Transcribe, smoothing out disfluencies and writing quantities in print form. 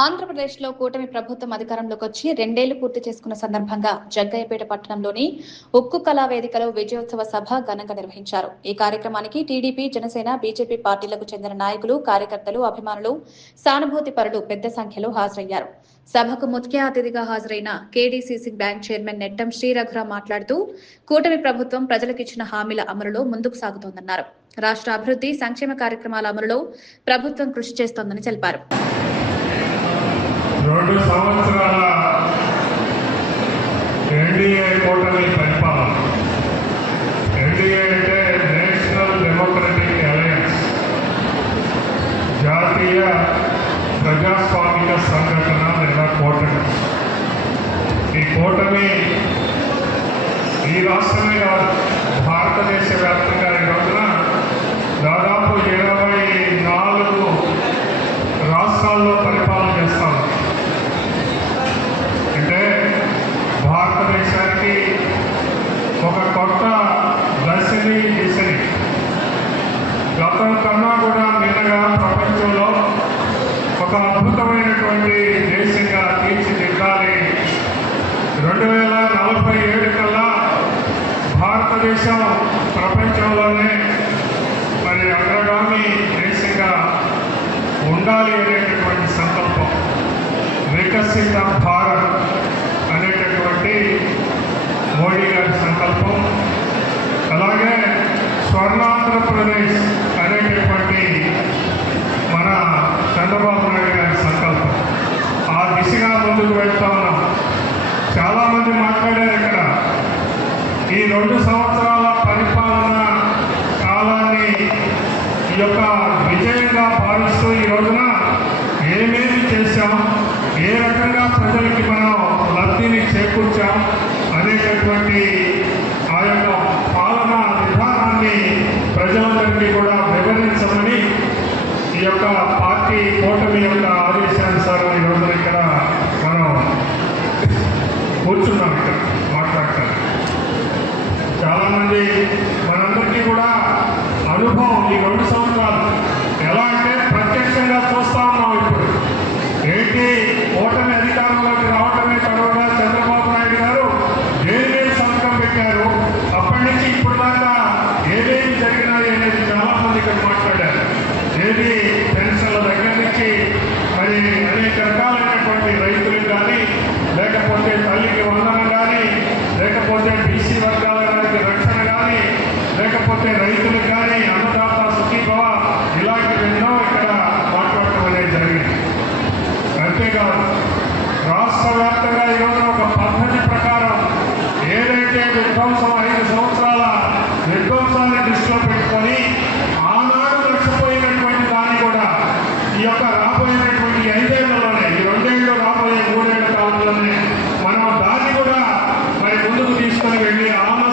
ఆంధ్రప్రదేశ్లో కూటమి ప్రభుత్వం అధికారంలోకి వచ్చి 2 ఏళ్లు పూర్తి చేసుకున్న సందర్భంగా జగ్గయ్యపేట పట్టణంలోని ఉక్కు కళా వేదికలో విజయోత్సవ సభ ఘనంగా నిర్వహించారు. ఈ కార్యక్రమానికి టీడీపీ, జనసేన, బీజేపీ పార్టీలకు చెందిన నాయకులు, కార్యకర్తలు, అభిమానులు, సానుభూతి పరులు పెద్ద సంఖ్యలో హాజరయ్యారు. సభకు ముఖ్య అతిథిగా హాజరైన KDCC bank chairman Nettam Shri Raghuram మాట్లాడుతూ కూటమి ప్రభుత్వం ప్రజలకిచ్చిన హామీల అమలులో ముందుకు సాగుతోందన్నారు. రాష్ట్ర అభివృద్ధి, సంక్షేమ కార్యక్రమాల అమలులో ప్రభుత్వం కృషి చేస్తోందని తెలిపారు. 2 సంవత్సరాల ఎన్డీఏ కూటమి పరిపాలన. ఎన్డీఏ అంటే నేషనల్ డెమోక్రటిక్ అలయన్స్, జాతీయ ప్రజాస్వామిక సంఘటన లేదా కూటమి. ఈ కూటమి ఈ రాష్ట్రమే కాదు, భారతదేశ వ్యాప్తంగా ఈ రోజున దాదాపు 24 రాష్ట్రాల్లో పరిపాలన చేస్తాం. అంటే భారతదేశానికి ఒక కొత్త దిశని గతం కన్నా కూడా మిన్నగా ప్రపంచంలో ఒక అద్భుతమైనటువంటి దేశంగా తీర్చిదిద్దాలి. 2047 కల్లా భారతదేశం ప్రపంచంలోనే మరి అగ్రగామి దేశంగా ఉండాలి అనేటటువంటి సంకల్పం, వికసిత భారత్ అనేటటువంటి మోడీ గారి సంకల్పం. అలాగే స్వర్ణాంధ్రప్రదేశ్ అనేటటువంటి మన చంద్రబాబు నాయుడు గారి సంకల్పం. ఆ దిశగా ముందుకు వెళ్తా ఉన్నాం. చాలామంది మాట్లాడారు ఇక్కడ. ఈ 2 సంవత్సరాల పరిపాలన కాలాన్ని ఈ యొక్క విజయంగా భావిస్తూ ఈ రోజున ఏమేమి చేశాం, ఏ రకంగా ప్రజలకి మనం లబ్ధిని చేకూర్చాం అనేటటువంటి ఆ యొక్క పాలనా విధానాన్ని ప్రజలందరికీ కూడా వివరించమని ఈ యొక్క పార్టీ కూటమి యొక్క ఆదేశానుసారం ఈ రోజున ఇక్కడ మనం కూర్చున్నాం. ఇక్కడ మాట్లాడతాం. చాలామంది మనందరికీ కూడా అనుభవం ఈ 2 సంవత్సరాలు ఎలా అంటే ప్రత్యక్షంగా చూస్తా ఉన్నాం. ఇప్పుడు ఏంటి, కూటమి అధికారంలోకి రావడమే తడవగా చంద్రబాబు నాయుడు గారు ఏమేమి సంతకం పెట్టారు, అప్పటి నుంచి ఇప్పుడు దాకా ఏమేమి జరిగినాయి అనేది చాలామంది ఇక్కడ మాట్లాడారు. ఏది పెన్షన్ల దగ్గర నుంచి మరి అనేక రకాలైనటువంటి రైతులకు కానీ, లేకపోతే తల్లికి వందనం కానీ, లేకపోతే బీసీ వర్గాల వారికి రక్షణ కానీ, లేకపోతే రైతులకు కానీ, అన్నదాత సుఖీభవ, ఇలాంటివి ఎన్నో ఇక్కడ మాట్లాడటం అనేది జరిగింది. అంతేకాదు రాష్ట్ర వ్యాప్తంగా